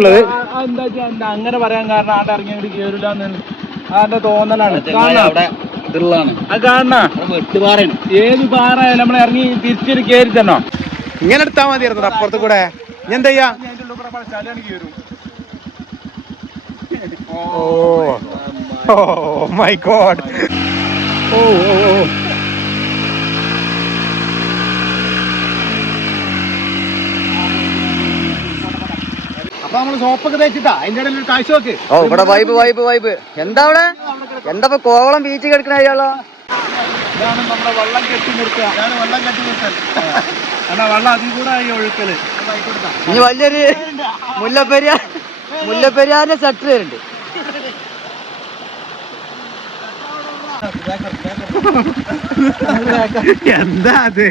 അങ്ങനെ പറയാൻ കാരണം ആടെ ഇറങ്ങി കേറില്ലാന്ന് അതിന്റെ തോന്നലാണ്. ഏത് പാറ നമ്മൾ ഇറങ്ങി തിരിച്ചൊരു കേറി തന്നോ ഇങ്ങനെ എടുത്താ മതിയായിരുന്നു അപ്പുറത്ത് കൂടെ. ഞാൻ എന്താ ചെയ്യാ? Oh my God. ഓ ഓ ഓ അപ്പൊ നമ്മള് സോപ്പൊക്കെ തേച്ചിട്ടാ അതിന്റെ ഇടയിൽ ഒരു കാഴ്ച നോക്ക്. ഓ ഇവിടെ വൈബ് വൈബ് വൈബ്. എന്താ അവിടെ എന്താ കോവളം ബീച്ച് കിടക്കണ അയാളോ? ഇതാണ് നമ്മുടെ വെള്ളം കെട്ടി നിർത്തുക. വെള്ളം കെട്ടി നിർത്തൽ. വെള്ളം അതിൽ കൂടെ ആയി ഒഴുക്കല്. ഇനി വലിയൊരു മുല്ലപ്പെരിയാറിന്റെ ഷട്ടർ വരുന്നുണ്ട്. എന്താ അത്?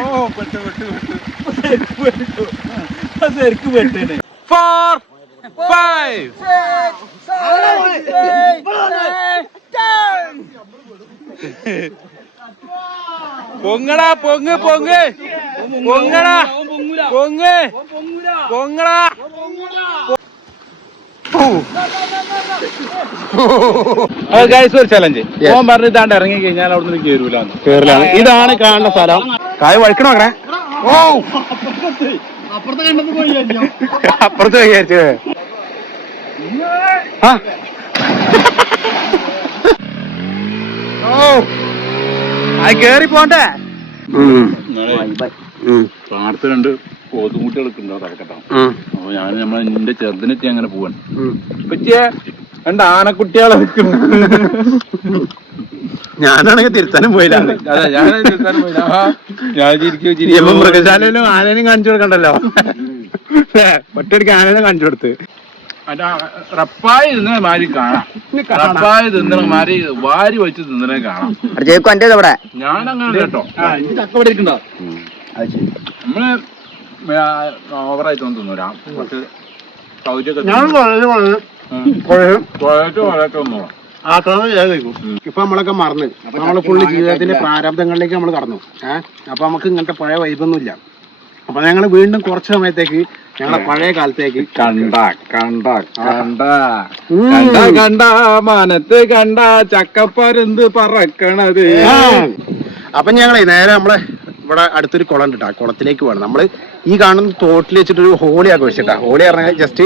ഓ പെട്ടു ശരിക്ക് പെട്ടേ. 4 5 പൊങ്ങടാ പൊങ്ങ് പൊങ്ങ് പൊങ്ങടാ പൊങ്ങ് പൊങ്ങടാ. ഒരു ചലഞ്ച് ഓൻ പറഞ്ഞ് ഇതാണ്ട് ഇറങ്ങി കഴിഞ്ഞാൽ അവിടെ നിന്ന് കേറില്ല. ഇതാണ് കാണുന്ന സ്ഥലം. കായ് വഴിക്കണോ അങ്ങനെ? ഓ അപ്പുറത്ത് വിചാരിച്ചു. ഓ അത് കേറി പോണ്ടേ. പാടത്ത് 2 കോതുമുട്ടികളൊക്കെ ഉണ്ടോ തറക്കട്ടോ. അപ്പൊ ഞാൻ എന്റെ ചെറുതിനെത്തി അങ്ങനെ പോവാണ്. പറ്റിയേ 2 ആനക്കുട്ടികളെ വെക്കുന്നു. ഞാനാണെങ്കിൽ തിരുത്താനും പോയില്ല. അതെ ഞാൻ തിരുത്താനും പോയില്ല. ഞാൻ മൃഗശാലയിലും ആനേനും കാണിച്ചു കൊടുക്കണ്ടല്ലോ. ഒറ്റയ്ക്ക് ആനേനെ കാണിച്ചു കൊടുത്ത് റപ്പായി തിന്നണ മാതിരി കാണാം. റപ്പായി തിന്നണ മാതിരി വാരി വെച്ച് തിന്നണേ കാണാം. ഞാൻ അങ്ങനെ കേട്ടോ. ചക്ക ഇവിടെ ഇരിക്കണ്ടോ? നമ്മള് ഓവറായിട്ട് ഒന്നും തിന്നൂല. കുറച്ച് ഇപ്പൊ നമ്മളൊക്കെ മറന്ന് നമ്മള് ഫുള്ള് ജീവിതത്തിന്റെ പ്രാരബ്ധങ്ങളിലേക്ക് നമ്മൾ കടന്നു. അപ്പൊ നമുക്ക് ഇങ്ങനത്തെ പഴയ വൈബൊന്നുമില്ല. അപ്പൊ ഞങ്ങള് വീണ്ടും കുറച്ച് സമയത്തേക്ക് ഞങ്ങളെ പഴയ കാലത്തേക്ക് കണ്ട മനത്ത് കണ്ട ചക്കപ്പരുന്ത് പറക്കണത്. അപ്പൊ ഞങ്ങളെ നേരെ നമ്മളെ ഇവിടെ അടുത്തൊരു കുളം ഉണ്ട്. ആ കുളത്തിലേക്ക് വേണം. നമ്മള് ഈ കാണുന്ന തോട്ടിൽ വെച്ചിട്ടൊരു ഹോളി ആഘോഷിച്ചിട്ടാ. ഹോളി പറഞ്ഞാൽ ജസ്റ്റ്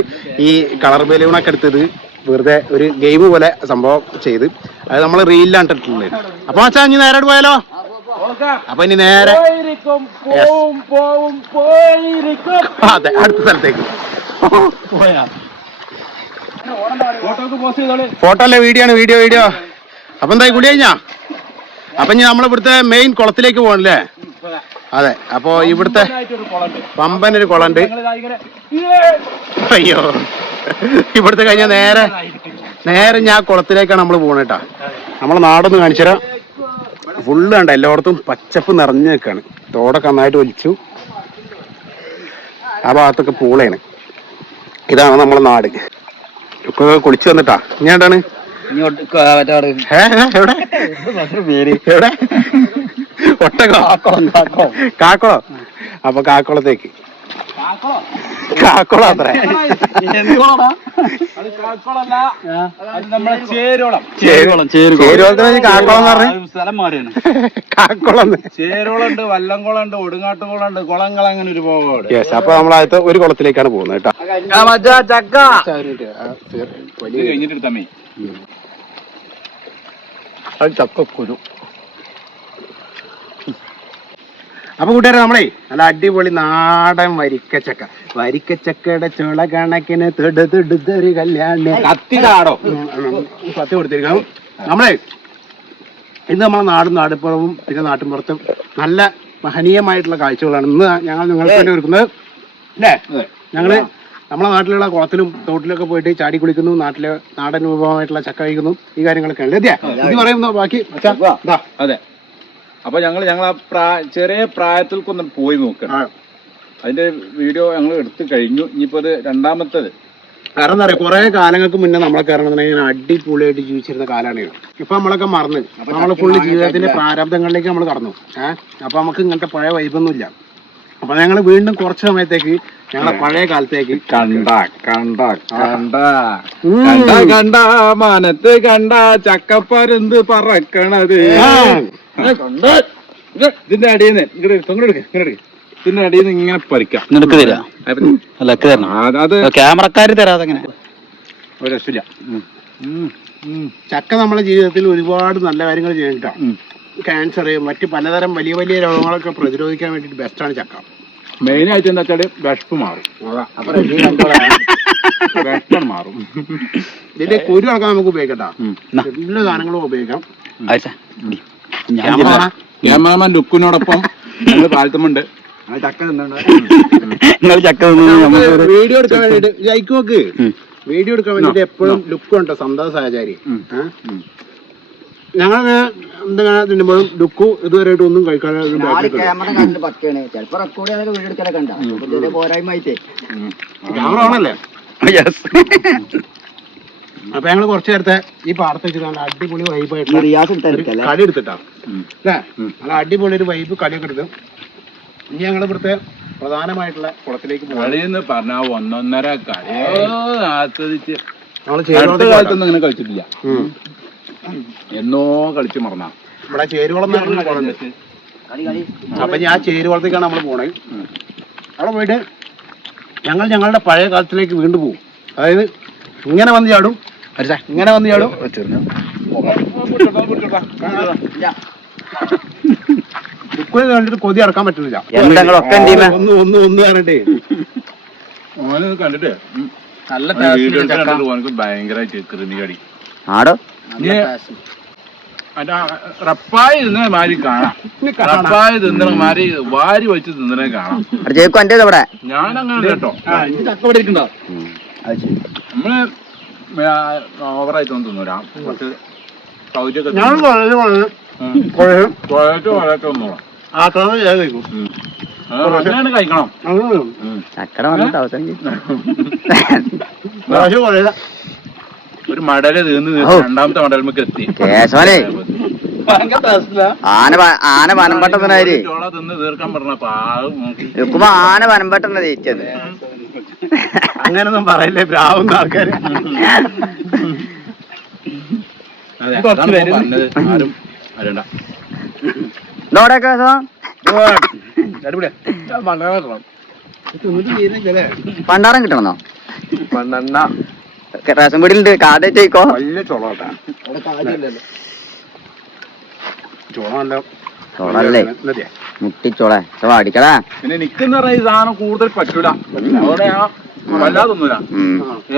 ഈ കളർ ബലൂണൊക്കെ എടുത്തത് വെറുതെ ഒരു ഗെയിം പോലെ സംഭവം ചെയ്ത് അത് നമ്മൾ റീലിലാണ് ഇട്ടിട്ടുള്ളത്. അപ്പൊ അച്ഛാ ഇനി നേരെ പോയാലോ? അപ്പൊ ഇനി നേരെ അതെ അടുത്ത സ്ഥലത്തേക്ക് ഫോട്ടോ അല്ലേ വീഡിയോ ആണ്. വീഡിയോ അപ്പൊ എന്തായി കുളി കഴിഞ്ഞാ? അപ്പൊ ഇനി നമ്മളിവിടുത്തെ മെയിൻ കുളത്തിലേക്ക് പോകണല്ലേ? അതെ. അപ്പൊ ഇവിടുത്തെ പമ്പനൊരു കുളമുണ്ട്. അയ്യോ ഇവിടുത്തെ കഴിഞ്ഞാൽ നേരെ ഞാൻ കുളത്തിലേക്കാണ് നമ്മൾ പോകണേട്ടാ. നമ്മളെ നാടൊന്ന് കാണിച്ചുതരാം. ഫുള്ള് കണ്ട എല്ലായിടത്തും പച്ചപ്പ് നിറഞ്ഞു നിൽക്കാണ്. തോടൊക്കെ നന്നായിട്ട് ഒലിച്ചു. ആ ഭാഗത്തൊക്കെ പൂളയാണ്. ഇതാണ് നമ്മളെ നാട്. ഇപ്പൊ കുളിച്ചു വന്നിട്ടാ. ഇനി എന്താണ് എവിടെ ഒട്ടകോ കാക്കോളോ? അപ്പൊ കാക്കോളത്തേക്ക് കാക്കോളം അത്ര ചേരോളത്തിന് കാക്കോളം സ്ഥലം മാറിയാണ്. കാക്കോളം ചേരോളുണ്ട്, വല്ലംകുളമുണ്ട്, ഒടുങ്ങാട്ടുകുളമുണ്ട്, കുളങ്ങൾ അങ്ങനെ ഒരുപാട്. അപ്പൊ നമ്മളാദ്യത്തെ ഒരു കുളത്തിലേക്കാണ് പോകുന്നത് കേട്ടോ. ചക്ക കഴിഞ്ഞിട്ട് എടുത്താമേ. അത് ചക്കക്കുരു. അപ്പൊ കൂട്ടുകാരെ നമ്മളെ നല്ല അടിപൊളി നാടൻ വരിക്കച്ചക്കയുടെ ചുള കണക്കിന് തെടുതെടുത്തൊരു കല്യാണം കത്തിടാടോ കത്തി കൊടുത്തിരിക്കണം. നമ്മളെ ഇന്ന് നമ്മളെ നാടുപ്പുറവും പിന്നെ നാട്ടിൻപുറത്തും നല്ല മഹനീയമായിട്ടുള്ള കാഴ്ചകളാണ് ഇന്ന് ഞങ്ങൾ നിങ്ങൾക്ക് വേണ്ടി ഒരുക്കുന്നത് അല്ലേ? ഞങ്ങള് നമ്മളെ നാട്ടിലുള്ള കുളത്തിലും തോട്ടിലൊക്കെ പോയിട്ട് ചാടി കുളിക്കുന്നു. നാടൻ വിഭവമായിട്ടുള്ള ചക്ക കഴിക്കുന്നു. ഈ കാര്യങ്ങളൊക്കെ ഉണ്ട്. ഇത് പറയുന്നു ബാക്കി. അതെ. അപ്പൊ ഞങ്ങളെ ചെറിയ പ്രായത്തിൽക്കൊന്ന് പോയി നോക്കണം. അതിന്റെ വീഡിയോ ഞങ്ങൾ എടുത്തു കഴിഞ്ഞു. ഇനിയിപ്പോ അത് രണ്ടാമത്തേത് കാരണം എന്താ പറയാ, കുറെ കാലങ്ങൾക്ക് മുന്നേ നമ്മളൊക്കെ ഇറങ്ങുന്നുണ്ടെങ്കിൽ അടിപൊളിയായിട്ട് ജീവിച്ചിരുന്ന കാലാണ്. ഇപ്പൊ നമ്മളൊക്കെ മറന്ന് നമ്മള് ഫുള്ള് ജീവിതത്തിന്റെ പ്രാരബ്ധങ്ങളിലേക്ക് നമ്മൾ കടന്നു. അപ്പൊ നമുക്ക് ഇങ്ങനത്തെ പഴയ വൈബൊന്നുമില്ല. അപ്പൊ ഞങ്ങൾ വീണ്ടും കുറച്ച് സമയത്തേക്ക് ഞങ്ങളെ പഴയ കാലത്തേക്ക് കണ്ട കണ്ട കണ്ട കണ്ട കണ്ട മനത്ത് കണ്ട ചക്കപ്പരുന്ത് പറക്കണത് ഇതിന്റെ അടിയിൽ നിന്ന് ഇതിന്റെ അടിയിൽ നിന്ന് ഇങ്ങനെ പറിക്കാം നിനക്ക് തരാം അല്ല തരണം അത് ക്യാമറക്കാര് തരാതെ എങ്ങനെ ഒരു രക്ഷയില്ല. ചക്ക നമ്മുടെ ജീവിതത്തിൽ ഒരുപാട് നല്ല കാര്യങ്ങൾ ചെയ്തിട്ടാണ്. ക്യാൻസർ മറ്റ് പലതരം വലിയ വലിയ രോഗങ്ങളൊക്കെ പ്രതിരോധിക്കാൻ വേണ്ടിട്ട് ബെസ്റ്റാണ് ചക്ക. മെയിൻ ആയിട്ട് എന്താ വെച്ചാല് വിഷപ്പ് മാറും. വിഷപ്പ് മാറും. ഇതിന്റെ കുരു അടക്കം നമുക്ക് ഉപയോഗിക്കട്ടോ. എല്ലാ സാധനങ്ങളും ഉപയോഗിക്കാം. ക്യാമറമാൻ ലുക്കിനോടൊപ്പം ഞങ്ങൾ താഴ്ത്തുമുണ്ട്. ചക്ക തിന്നണ്ട. ചക്ക വീഡിയോ എടുക്കാൻ വേണ്ടിട്ട് നോക്ക്. വീഡിയോ എടുക്കാൻ വേണ്ടിട്ട് എപ്പോഴും ലുക്ക് ഉണ്ടോ സന്തോഷ ആചാരി. ഞങ്ങൾ എന്തെങ്കിലും തിന്നുമ്പോഴും ലുക്കു ഇതുവരെയായിട്ട് ഒന്നും കഴിക്കാതെ ക്യാമറ കണ്ട് പറ്റാണ് ചിലപ്പോ റെക്കോർഡ് ചെയ്യാതെ വീഡിയോ എടുക്കാനൊക്കെ ഉണ്ടാവും പോരായ്മയായിട്ടേ. ക്യാമറ ആണല്ലേ. അപ്പൊ ഞങ്ങള് കുറച്ചു നേരത്തെ ഈ പാടത്ത് വെച്ചിട്ട് അടിപൊളി വൈബായിട്ട് കളി എടുത്തിട്ടാ അല്ലേ. നല്ല അടിപൊളി ഒരു വൈബ് കളിയൊക്കെ എടുത്ത് ഇനി ഞങ്ങൾ ഇവിടുത്തെ പ്രധാനമായിട്ടുള്ള കുളത്തിലേക്ക് കളിന്ന് പറഞ്ഞാ 1.5 കളി ആസ്വദിച്ച് ഞങ്ങള് കാലത്തൊന്നും അങ്ങനെ കളിച്ചിട്ടില്ല. എന്നോ കളിച്ച് മറന്നാ ഇവിടെ ചേരുവളം കുളമുണ്ട്. അപ്പൊ ഞാൻ ചേരുവളത്തേക്കാണ് നമ്മൾ പോണേ. അവിടെ പോയിട്ട് ഞങ്ങളുടെ പഴയ കാലത്തിലേക്ക് വീണ്ടും പോകും. അതായത് ഇങ്ങനെ വന്ന് ചാടും, ഇങ്ങനെ വന്ന് ചാടും. ബുക്കിൽ കണ്ടിട്ട് കൊതി ഇറക്കാൻ പറ്റുന്നില്ല. ഒന്ന് പറഞ്ഞിട്ടേ ഓന് കണ്ടിട്ട് നല്ല ഓനക്ക് ഭയങ്കരമായിട്ട് കൃമി കടി ആടോ. റപ്പായി തിന്നണ മാതിരി കാണാം. റപ്പായി തിന്നണ മാതിരി വാരി വെച്ച് തിന്നണേ കാണാം. ഞാനങ്ങനെ കേട്ടോ. നമ്മള് ഓവറായിട്ടൊന്നും തിന്നൂല. കുറച്ച് സൗജന്യം അങ്ങനെയാണ് കഴിക്കണം. ഒരു മടല് തീർന്ന് രണ്ടാമത്തെ മടൽമൊക്കെ എത്തി. ആന വനമ്പെട്ടതിനായി ചോള തിന്ന് തീർക്കാൻ പറഞ്ഞ പാവം ആന വനമ്പെട്ടെന്ന ജയിച്ചത്. അങ്ങനൊന്നും പറയില്ലേ ബ്രാവുന്ന ആൾക്കാര്. ആരും അറിയണ്ട. പണ്ടാരം കിട്ടണമെന്നോ? പണ്ടെണ്ണ റേഷൻ പീടിയിലുണ്ട്. കാർഡേറ്റോ വലിയ ചൊളോട്ടാ. ചോളല്ലേ മുട്ടിച്ചോള അടിക്കടാ. പിന്നെ എനിക്കെന്ന് പറഞ്ഞാൽ ഈ സാധനം കൂടുതൽ പറ്റൂല. അവിടെ വല്ലാതൊന്നുമില്ല.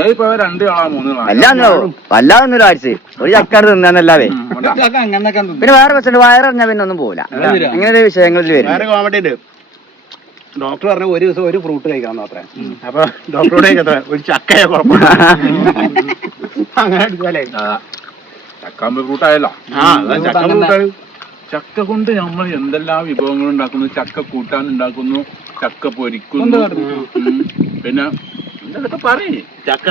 ഏതിപ്പോ 2 ആളാ 3 ആളാ വല്ലാതൊന്നും ആഴ്ച ഒരു ചക്കാട് തിന്നല്ലാതെ. പിന്നെ വേറെ പ്രശ്നം വയറിഞ്ഞാ പിന്നെ ഒന്നും പോവില്ല. അങ്ങനെ ഒരു വിഷയങ്ങളിൽ വരും. വേറെ കോമഡി ഉണ്ട്. ഡോക്ടർ പറഞ്ഞ ഒരു ദിവസം ഒരു ഫ്രൂട്ട് കഴിക്കാമെന്ന് അത്ര. അപ്പൊ ഡോക്ടറോട് കഴിക്കാത്ത ഒരു ചക്കയെ കുഴപ്പമില്ല. അങ്ങനെ എടുക്കാല്ലേ. ചക്കാമ്പ് ഫ്രൂട്ടായല്ലോ. ചക്ക ഫ്രൂട്ട്. ചക്ക കൊണ്ട് നമ്മൾ എന്തെല്ലാം വിഭവങ്ങൾ ഉണ്ടാക്കുന്നു. ചക്ക കൂട്ടാൻ ഉണ്ടാക്കുന്നു, ചക്ക പൊരിക്കുന്നു, പിന്നെ എന്തൊക്കെ പറയേ. ചക്ക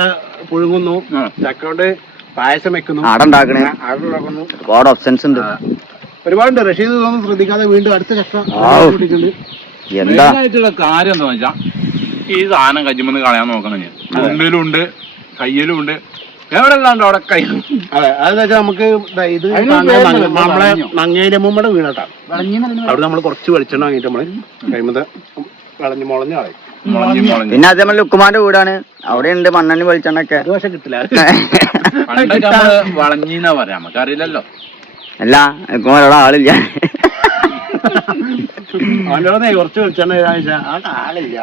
പുഴുങ്ങുന്നു, ചക്ക കൊണ്ട് പായസം വെക്കുന്നു, ആടുണ്ടാക്കണേ, ഒരുപാട് ഓപ്ഷൻസ് ഉണ്ട്. ഒരുപാടുണ്ട്. റഷീദ് ഇതൊന്നും ശ്രദ്ധിക്കാതെ വീണ്ടും അടുത്ത ചക്ക എന്തായിട്ടുള്ള കാര്യം എന്താ വെച്ചാ ഈ സാധനം കജ്ജിമെന്ന് കളയാൻ നോക്കണം. ഞാൻ ഉള്ളിലുണ്ട്, കയ്യിലും ഉണ്ട്, എവിടെ അല്ലാണ്ട് അവിടെ കൈ. അതെ, അതെന്ന് വെച്ചാൽ നമുക്ക് ഇത് നമ്മളെ നങ്ങേലമ്മയുടെ വീണട്ടാ. അവിടെ നമ്മൾ കുറച്ച് വെളിച്ചെണ്ണ വാങ്ങിയിട്ട് നമ്മള് കഴിയുമ്പോ മുളഞ്ഞു കളയും. പിന്നെ അത് നമ്മൾ ലുക്കുമാന്റെ വീടാണ്. അവിടെ ഉണ്ട് മണ്ണെണ്ണ വെളിച്ചെണ്ണൊക്കെ. ഒരു പക്ഷെ കിട്ടില്ല. വളഞ്ഞീന്നാ പറയാം, നമുക്ക് അറിയില്ലല്ലോ. അല്ല ലുക്കുമാരുടെ ആളില്ല. അവൻ്റെ കുറച്ച് വെളിച്ചെണ്ണ ആളില്ല.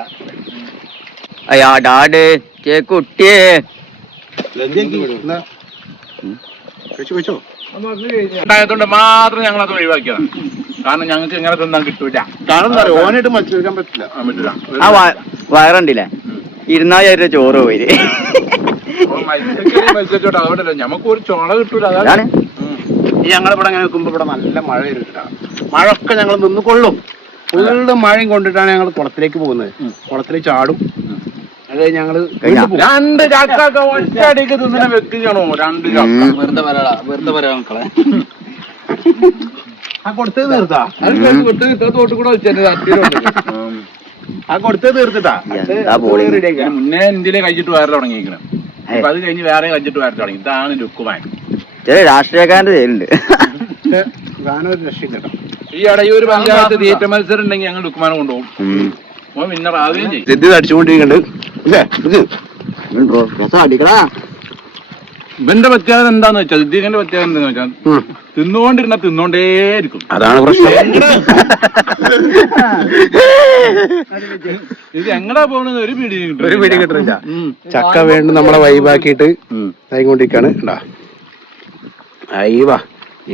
അയ്യാ ഡാഡ് കുട്ടിയേ ഉണ്ടായതുകൊണ്ട് മാത്രം ഞങ്ങൾ അത് ഒഴിവാക്കിയതാണ്. കാരണം ഞങ്ങൾക്ക് ഇങ്ങനെ തിന്നാൻ കിട്ടൂല. കാരണം ഓനായിട്ട് മത്സരിക്കാൻ പറ്റില്ല. ആ വയറുണ്ടില്ലേ 2,000 രൂപ ചോറ് പോയി. മത്സരിച്ചോട്ടെ, അതുകൊണ്ടല്ലോ ഞമ്മക്ക് ഒരു ചോള കിട്ടൂല. അതാണ് ഈ ഞങ്ങളിവിടെ അങ്ങനെ നിൽക്കുമ്പോ ഇവിടെ നല്ല മഴ വരുന്നുണ്ടാ. മഴ ഒക്കെ ഞങ്ങൾ നിന്ന് കൊള്ളും. ഫുള്ള് മഴയും കൊണ്ടിട്ടാണ് ഞങ്ങൾ കുളത്തിലേക്ക് പോകുന്നത്. കുളത്തിൽ ചാടും. അത് ഞങ്ങള് 2 ചക്ക ഒറ്റയടിക്ക് തിന്നിനെ വെക്കുകയാണോ? 2 ചക്ക വെറുതെ പറയാ മക്കളെ. ആ കൊടുത്തത് നിർത്താ. തോട്ട് കൂടെ വെച്ചു. ആ കൊടുത്തത് തീർത്തിട്ടാ എന്താ bowling? ഇതിന് മുന്നേ ഇന്ത്യയിലെ കഴിച്ചിട്ട് വേറെ തുടങ്ങിയിരിക്കണം. അപ്പൊ അത് കഴിഞ്ഞ് വേറെ കഴിച്ചിട്ട് വേറെ തുടങ്ങി. ഇതാണ് ലുക്കുമാൻ. ചില രാഷ്ട്രീയക്കാരന്റെ പേരുണ്ട്. ഗാനൊരു രക്ഷയില്ല കേട്ടോ. ഈ ഇടയൂര് പഞ്ചായത്ത് തീറ്റ മത്സരം ഉണ്ടെങ്കിൽ ഞങ്ങൾ ലുക്കുമാനെ കൊണ്ടുപോകും. അപ്പൊ വിന്നർ ആവുകയും ചെയ്യും. സിദ്ധി അടിച്ചുകൊണ്ടിരിക്കുന്നുണ്ട് ഇല്ലേ? അടിക്കടാ. ഇവന്റെ പ്രത്യേകത എന്താന്ന് വെച്ചാൽ സിദ്ദീഖിന്റെ പ്രത്യേകത എന്താന്ന് വെച്ചാൽ തിന്നുകൊണ്ടിരുന്ന തിന്നോണ്ടേയിരിക്കും. അതാണ് പ്രശ്നം. ഇത് എങ്ങടാ പോണെന്ന് ഒരു പിടി കിട്ടുന്നില്ല. ചക്ക വേണ്ടി നമ്മളെ വൈബാക്കിയിട്ട് ആയിക്കൊണ്ടിരിക്കാണ്. ഉണ്ടാ അയ്യവാ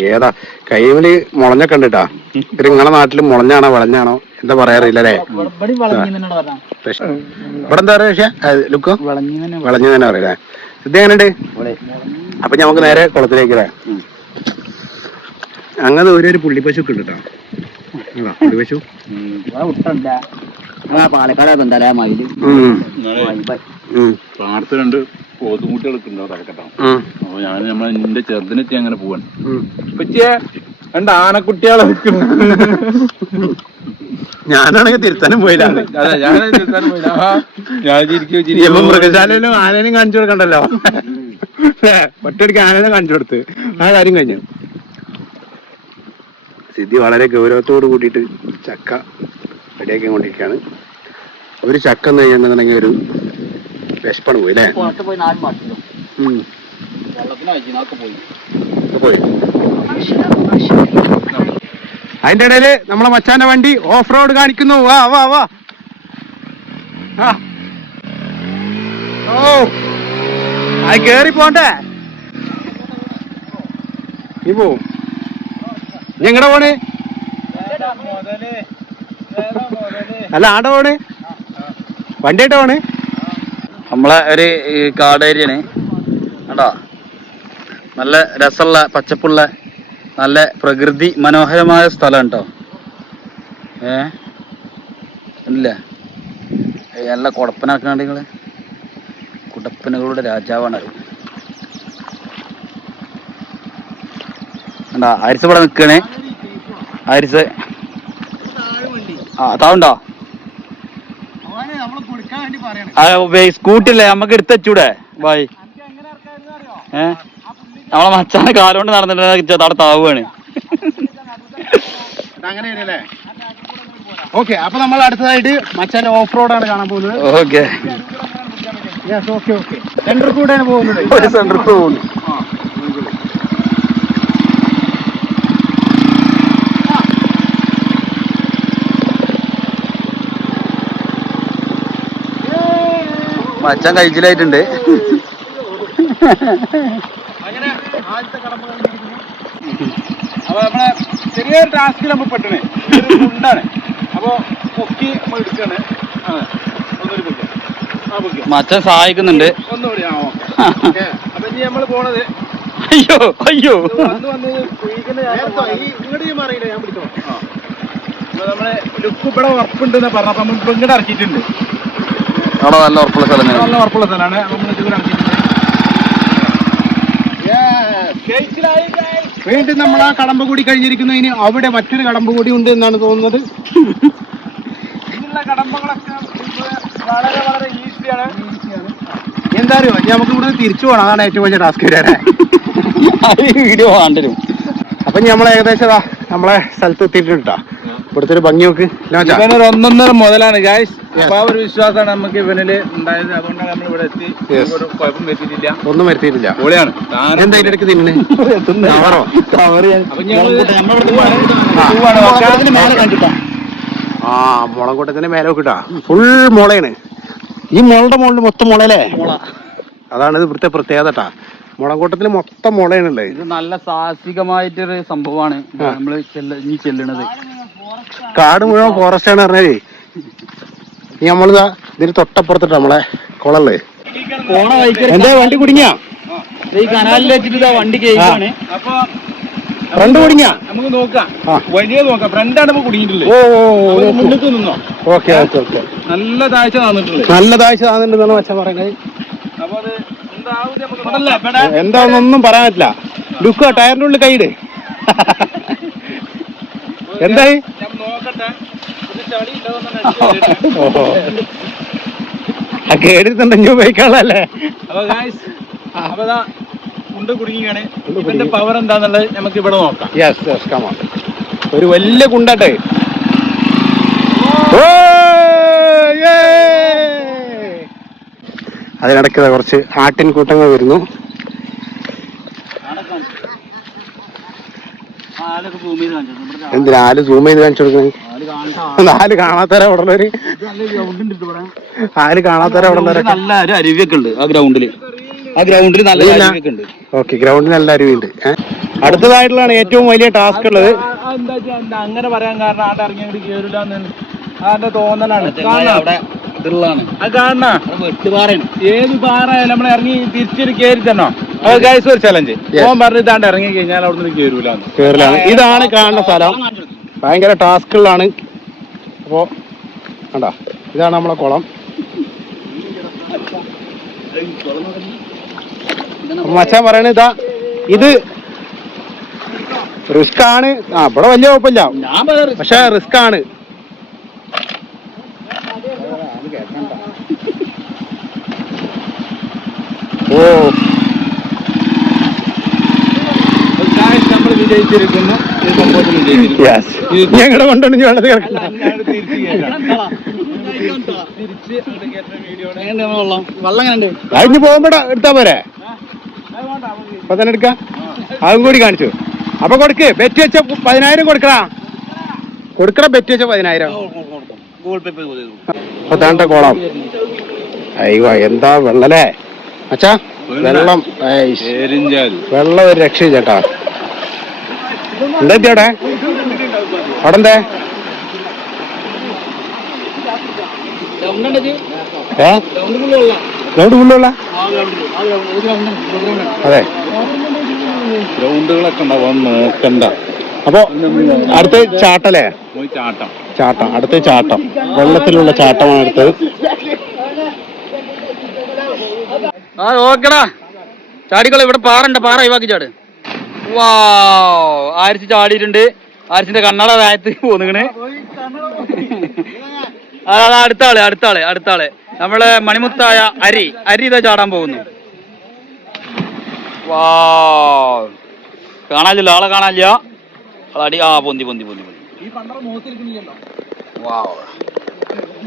ഏതാ കൈമല് മുളഞ്ഞൊക്കെ ഉണ്ട് കേട്ടാ. ഇവര് നിങ്ങളെ നാട്ടില് മുളഞ്ഞാണോ വളഞ്ഞാണോ എന്താ പറയാറില്ലല്ലേ? ഇവിടെ എന്താ പറയാ ലുക്കോ? വളഞ്ഞു തന്നെ പറയല്ലേ? ഇത് എങ്ങനെയുണ്ട്? അപ്പൊ ഞമ്മക്ക് നേരെ കുളത്തിലേക്കല്ലേ? അങ്ങനെ ഒരു പുള്ളിപ്പശു ഒക്കെ ഉണ്ട് കേട്ടോ. പുള്ളിപ്പശു പാലക്കാട് ബന്ധാല മയില് പാടത്തുണ്ട് പോത്തുകുട്ടികളൊക്കെ ഉണ്ടോ തലക്കട്ടോ. അപ്പൊ ഞാൻ എന്റെ ചെറുതിനെത്തി അങ്ങനെ പോവാണ്. പറ്റിയ രണ്ട് ആനക്കുട്ടികളെ ഞാനാണെങ്കിൽ തിരുത്താനും പോയില്ല. അതെ ഞാൻ തിരുത്താനും പോയില്ല. ഞാൻ മൃഗശാലയിലും ആനേനും കാണിച്ചു കൊടുക്കണ്ടല്ലോ. ഒറ്റടിക്ക് ആനേനെ കാണിച്ചു കൊടുത്ത് ആ കാര്യം കഴിഞ്ഞു. സിദ്ധി വളരെ ഗൗരവത്തോട് കൂടിയിട്ട് ചക്ക റെഡിയാക്കി കൊണ്ടിരിക്കുകയാണ്. ഒരു ചക്ക എന്ന് കഴിഞ്ഞിട്ടുണ്ടെങ്കിൽ ഒരു വിശപ്പാണ് പോയി അല്ലേ? പോയി. അതിന്റെ ഇടയില് നമ്മളെ മച്ചാന്റെ വണ്ടി ഓഫ് റോഡ് കാണിക്കുന്നു. വാ വാ വാ. ഓ അത് കേറി പോണ്ടേ? നീ പോവും. ഞങ്ങടെ പോണ് അല്ല ആടെ പോണ് വണ്ടിയായിട്ട് പോണ്. നമ്മളെ ഒരു കാട് ഏരിയാണ് കേട്ടോ. നല്ല രസമുള്ള പച്ചപ്പുള്ള നല്ല പ്രകൃതി മനോഹരമായ സ്ഥലം കേട്ടോ. ഇല്ല നല്ല കുടപ്പനാക്കാണ്ട് നിങ്ങള് കുടപ്പനകളുടെ രാജാവാണ് അത്. എന്താ ആരിസ് ഇവിടെ നിൽക്കണേ? ആരിസ് താവുണ്ടോ? സ്കൂട്ടില്ലേ നമുക്ക് എടുത്തൂടെ ബായ്? നമ്മളെ മച്ചാനെ കാലുകൊണ്ട് നടന്നിട്ട് അവിടെ താവുകയാണ്. ഓക്കെ അപ്പൊ നമ്മൾ അടുത്തതായിട്ട് മച്ചാന്റെ ഓഫ് റോഡാണ് കാണാൻ പോകുന്നത്. ഓക്കെ സെന്റർ കൂടെയാണ് പോകുന്നത്. സെന്റർ പോകുന്നു. മച്ചാൻ കഴിച്ചിലായിട്ടുണ്ട്. അപ്പൊ നമ്മളെ ചെറിയൊരു ടാസ്കിൽ നമ്മൾ പെട്ടണേ ഉണ്ടാണ്. അപ്പൊ പൊക്കി നമ്മൾ എടുക്കാണ്. മച്ചാൻ സഹായിക്കുന്നുണ്ട്. ഒന്നുകൂടി അപ്പൊ ഇനി നമ്മള് പോണത് അയ്യോ അയ്യോ നമ്മളെ ലുക്ക് ഇവിടെ ഉറപ്പുണ്ടെന്ന് പറഞ്ഞപ്പോ നമ്മൾ ഇപ്പൊ ഇങ്ങോട്ട് ഇറക്കിയിട്ടുണ്ട്. അവിടെ നല്ല ഉറപ്പുള്ള സ്ഥലം നല്ല ഉറപ്പുള്ള സ്ഥലമാണ്. നമ്മൾ ഇതുകൂടെ ഇറക്കിയിട്ടുണ്ട്. വീണ്ടും നമ്മൾ ആ കടമ്പ കൂടി കഴിഞ്ഞിരിക്കുന്നു. ഇനി അവിടെ മറ്റൊരു കടമ്പ കൂടി ഉണ്ട് എന്നാണ് തോന്നുന്നത്. ഇതിലുള്ള കടമ്പകളൊക്കെ വളരെ വളരെ ഈസിയാണ്. എന്താ അറിയോ നമുക്ക് ഇവിടെ തിരിച്ചു പോകണം. അതാണ് ഏറ്റവും വലിയ ടാസ്ക് വരാനേ. വീഡിയോ വേണ്ടരും. അപ്പൊ നമ്മൾ ഏകദേശം നമ്മളെ സ്ഥലത്ത് എത്തിയിട്ടാ. ഇവിടുത്തെ ഒരു ഭംഗി നോക്ക്. ഇവനൊരു ഒന്നൊന്നര മുതലാണ് ഗായ്സ്. അപ്പൊ ആ ഒരു വിശ്വാസമാണ് നമുക്ക് ഇവനില് ഉണ്ടായത്. അതുകൊണ്ടാണ് നമ്മൾ ഇവിടെ എത്തി. ഒരു കുഴപ്പം വരുത്തിയിട്ടില്ല, ഒന്നും വരുത്തിയിട്ടില്ല. പൊളിയാണ്. എന്താ ഇതിന്റെ ഇടയ്ക്ക് തിന്നെ ആ മുളംകൂട്ടത്തിന്റെ മേലെ നോക്കിട്ടാ. ഫുൾ മുളയാണ്. ഈ മുളയുടെ മുകളിൽ മൊത്തം മുളയല്ലേ? അതാണ് ഇത് ഇവിടുത്തെ പ്രത്യേകത കേട്ടാ. മുളംകൂട്ടത്തിൽ മൊത്തം മുളയാണുള്ളത്. ഇത് നല്ല സാഹസികമായിട്ടൊരു സംഭവമാണ് നമ്മള് ഇനി ചെല്ലണത്. കാട് മുഴുവൻ ഫോറസ്റ്റ് ആണ് പറഞ്ഞേ. ഈ നമ്മളിതാ ഇതിന് തൊട്ടപ്പുറത്തിട്ട് നമ്മളെ കുളല്ലേ. എന്താ വണ്ടി കുടുങ്ങിയ? ഈ കനാലിൽ വെച്ചിട്ട് വണ്ടി കേൾക്കാണ്. അപ്പൊ ഫ്രണ്ട് കുടുങ്ങിയ നമുക്ക് നോക്കാം. വലിയ നോക്കാം. ഫ്രണ്ടാണ് ഇപ്പൊ കുടുങ്ങിയിട്ടുള്ളത്. മുന്നിട്ട് നിന്നോ. Okay okay okay. നല്ല താഴ്ച താന്നിട്ടുള്ളത്. നല്ല താഴ്ച താന്നിട്ടുണ്ടെന്നാണ് മച്ചാൻ പറയുന്നത്. അപ്പൊ അത് എന്താണെന്നൊന്നും പറയാൻ പറ്റില്ല. ലുക്ക് ടയറിന്റെ ഉള്ളിൽ കൈയിട്. എന്തായി നോക്കട്ടെ. ഇത് ഓഹോ ആ കേടിട്ടുണ്ടെങ്കിൽ ഉപയോഗിക്കാനുള്ളല്ലേ. അപ്പൊ ഗായ്സ് അപ്പൊ മുണ്ട് കുടുങ്ങിയാണ്. ഇതിന്റെ പവർ എന്താന്നുള്ളത് നമുക്ക് ഇവിടെ നോക്കാം. യെസ് യെസ് കമാ. ഒരു വലിയ കുണ്ടട്ടെ. അതിനിടയ്ക്ക് കുറച്ച് ആട്ടിൻ കൂട്ടങ്ങൾ വരുന്നു. എന്തിനാ ആല് സൂം ചെയ്ത് കാണിച്ചു കൊടുക്കുന്നത്? നാല് കാണാത്തവരെ ഉടനൊരു ആല് കാണാത്തവരെ ഉടനൊരു നല്ല ഒരു അരുവിയൊക്കെ ഉണ്ട് ആ ഗ്രൗണ്ടില്. നല്ല അരുവിയൊക്കെ ഉണ്ട്. ഓക്കെ, ഗ്രൗണ്ടിൽ നല്ല അരുവിയുണ്ട്. അടുത്തതായിട്ടുള്ളതാണ് ഏറ്റവും വലിയ ടാസ്ക് ഉള്ളത്. അങ്ങനെ പറയാൻ കാരണം ആടെ ഇറങ്ങിയത് കേറില്ല അതിന്റെ തോന്നലാണ്. ഏത് പാറയാലും നമ്മൾ ഇറങ്ങി തിരിച്ചൊരു കേറി തന്നോ. ഗൈസ് ഒരു ചലഞ്ച് ഓൻ പറഞ്ഞു ഇതാണ്ട് ഇറങ്ങി കഴിഞ്ഞാൽ അവിടെ നിന്ന് കേറൂല. ഇതാണ് കാണുന്ന സ്ഥലം. ഭയങ്കര ടാസ്കുകളാണ്. അപ്പോ കണ്ടാ, ഇതാണ് നമ്മളെ കുളം. മച്ചാൻ പറയണ ഇതാ, ഇത് റിസ്ക് ആണ്. ഇവിടെ വലിയ കുഴപ്പമില്ല, പക്ഷെ റിസ്ക് ആണ്. ഓ നമ്മൾ വിജയിച്ചിരിക്കുന്നു. ഞങ്ങളുടെ കൊണ്ടുണ്ടെങ്കിൽ വെള്ളത്തിൽ കിടക്കണം. കഴിഞ്ഞ് പോകുമ്പോടാ എടുത്താ പോരെ, അപ്പൊ തന്നെ എടുക്ക. അതും കൂടി കാണിച്ചു. അപ്പൊ കൊടുക്ക്. ബെറ്റ് വെച്ച 10,000 കൊടുക്കണ ബെറ്റ് വെച്ച 10,000. അപ്പൊ താണ്ട കോളം. അയ്യോ എന്താ വെള്ളല്ലേ അച്ഛാ, വെള്ളം വെള്ളം ഒരു രക്ഷ ചേട്ടാ. എന്താ അവിടെ അവിടെ എന്തേ ഗ്രൗണ്ട് ഫുള്ളുള്ള? അതെ, ഗ്രൗണ്ടുകളൊക്കെ ഉണ്ടാവും, നോക്കണ്ട. അപ്പൊ അടുത്ത ചാട്ടല്ലേ? ചാട്ടം, അടുത്ത ചാട്ടം, വെള്ളത്തിലുള്ള ചാട്ടമാണ് അടുത്തത്. ഓക്കെടാ, ചാടിക്കള. ഇവിടെ പാറ ഒഴിവാക്കി ചാട്. വാ, ആരിച്ച് ചാടിയിട്ടുണ്ട്. ആരിച്ചിന്റെ കണ്ണാട താഴത്ത് പോന്നിക്കണ്. അടുത്ത ആള് നമ്മളെ മണിമുത്തായ അരി ഇതാ ചാടാൻ പോകുന്നു. വാ, കാണാനില്ല, ആളെ കാണാനില്ല. അടി പൊന്തി. വാ,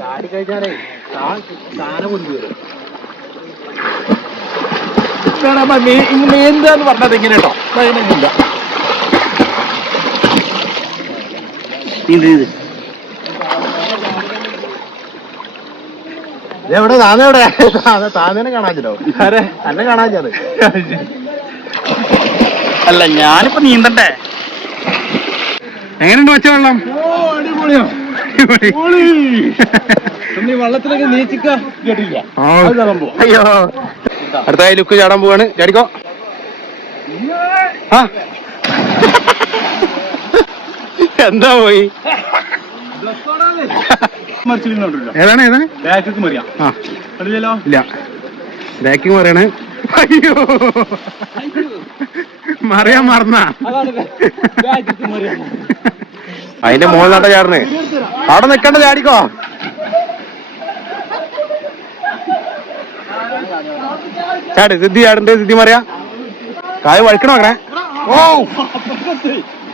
ചാടി കഴിഞ്ഞാലേ നീന്താന്ന് പറഞ്ഞത് ഇങ്ങനെ കേട്ടോ. എവിടെ താന്നെവിടെ താന്നെ കാണാഞ്ഞോ? അന്നെ കാണാഞ്ഞത് അല്ല, ഞാനിപ്പോ നീന്തണ്ടേ. എങ്ങനെയുണ്ട് മച്ച വെള്ളം? വെള്ളത്തിലേക്ക് നീച്ചിക്ക കേട്ടില്ല. അയ്യോ, അടുത്തായി ലുക്ക് ചാടാൻ പോവാണ്. ചാടിക്കോ. എന്താ പോയി? ഏതാണ് ഇല്ല ബാക്കിങ് പറയണേ. അയ്യോ, മറിയാൻ മറന്ന അതിന്റെ മുകളിലാട്ട ചാടണേ. അവിടെ നിക്കണ്ട, ചാടിക്കോ. ചാട്, സിദ്ധി ചാടണ്ട്. സിദ്ധി മറിയാ കായ് വഴിക്കണോ അങ്ങനെ. ഓ,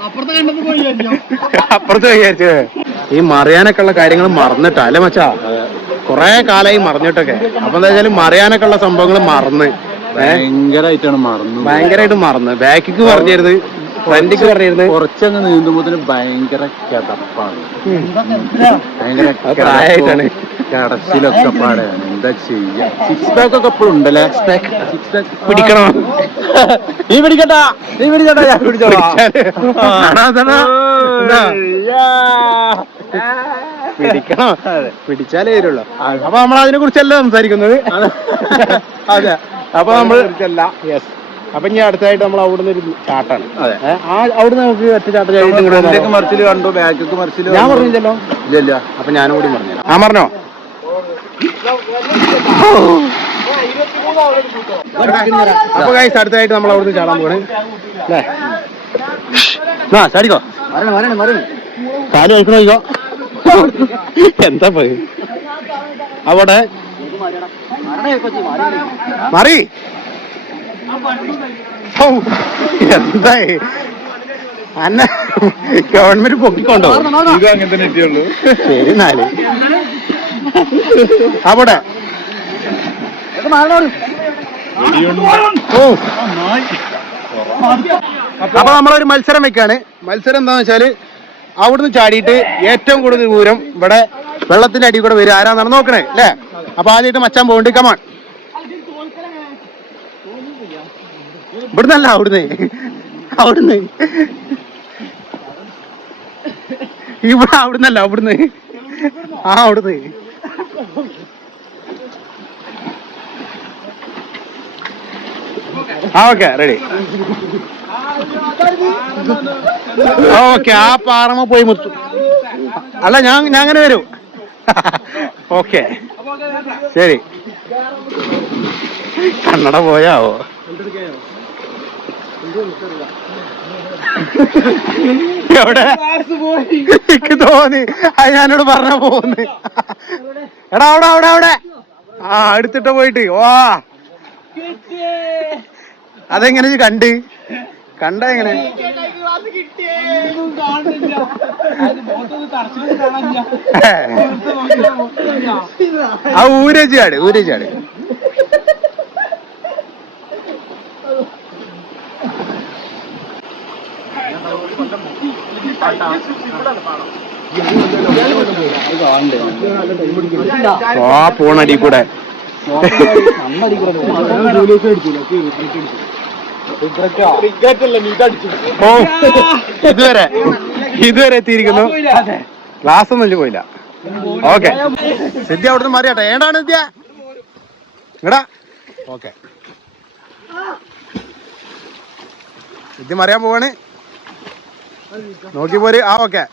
അപ്പുറത്ത് വിചാരിച്ചു. ഈ മറിയാനൊക്കെ ഉള്ള കാര്യങ്ങൾ മറന്നിട്ടാ അല്ലേ മച്ചാ? കൊറേ കാലായി മറിഞ്ഞിട്ടൊക്കെ. അപ്പൊ എന്താ വെച്ചാല് മറിയാനൊക്കെ ഉള്ള സംഭവങ്ങൾ മറന്ന് ഭയങ്കരമായിട്ട് മറന്ന്. ബാക്കിക്ക് പറഞ്ഞിരുന്നത്, ഫ്രണ്ടിക്ക് പറഞ്ഞിരുന്നത്. കുറച്ചങ്ങ് നീന്തുമ്പോ ഭയങ്കര കിതപ്പാണ്, പ്രായമായിട്ടാണ്. കടച്ചിലൊക്കെ പാടാണ്. എന്താ ചെയ്യാ? സിക്സ് പാക്ക് ഒക്കെ എപ്പോഴും ഉണ്ടല്ലേ? പിടിക്കണോ? നീ പിടിക്കട്ടാ, ഞാൻ പിടിച്ചോളാം. പിടിക്കണോ? പിടിച്ചാലേ വരുള്ളൂ. അപ്പൊ നമ്മൾ അതിനെ കുറിച്ചല്ല സംസാരിക്കുന്നത്. അതെ, അപ്പൊ നമ്മൾ യെസ്. അപ്പൊ ഇനി അടുത്തായിട്ട് നമ്മൾ അവിടുന്ന് ഒരു ചാട്ടാണ്. അവിടുന്ന് നമുക്ക് ഒറ്റ ചാട്ടം മറിച്ചില് കണ്ടു, ബാക്കൊക്കെ മറിച്ചില് ഞാൻ പറഞ്ഞില്ലല്ലോ. ഇല്ല. അപ്പൊ ഞാനും കൂടി പറഞ്ഞു. പറഞ്ഞോ. അപ്പൊ ഗൈസ് അടുത്തായിട്ട് നമ്മൾ അവിടുന്ന് ചാടാൻ പോകണേ അല്ലേ? ചാടിക്കോ. കാല് കഴിക്കണോ? എന്താ പോയി അവിടെ മറി എന്തായി അന്ന ഗവൺമെന്റ് പൊക്കിക്കൊണ്ടോ? ഇത് അങ്ങനെ തന്നെ എത്തിയുള്ളൂ. ശരി നാല് അവിടെ ഓ. അപ്പൊ നമ്മളൊരു മത്സരം വെക്കാണ്. മത്സരം എന്താന്ന് വെച്ചാല് അവിടുന്ന് ചാടിയിട്ട് ഏറ്റവും കൂടുതൽ ദൂരം ഇവിടെ വെള്ളത്തിന്റെ അടി കൂടെ വരും ആരാന്നാണ് നോക്കണേ അല്ലേ? അപ്പൊ ആദ്യമായിട്ട് മച്ചാൻ പോകണ്ട്. കമാൺ. ഇവിടുന്നല്ല അവിടുന്ന് ഇവിടെ അവിടുന്നല്ല അവിടുന്ന് അവിടുന്ന് ഓക്കെ റെഡി. ഓക്കെ ആ പാറമ പോയി മുത്തു. അല്ല ഞാൻ അങ്ങനെ വരൂ. ഓക്കെ ശരി. കണ്ണട പോയാവോ? എവിടെ എനിക്ക് തോന്നി. അത് ഞാനോട് പറഞ്ഞ പോന്ന്. എടാ അവിടെ അവിടെ അവിടെ ആ എടുത്തിട്ട് പോയിട്ട് വാ. അതെങ്ങനെ കണ്ട എങ്ങനെ? ആ ഊരേജാട് ആ പോണടി കൂടെ ഇതുവരെ എത്തിയിരിക്കുന്നു. ക്ലാസ് ഒന്നും പോയില്ല. ഓക്കെ സിദ്ധ്യ അവിടുന്ന് മാറിയാട്ടെ. ഏടാണ് സിദ്ധ്യ ഇങ്ങടാ. ഓക്കെ സിദ്ധ്യ മറിയാൻ പോവാണ്. നോക്കി പോര്. ആ ഓക്കെ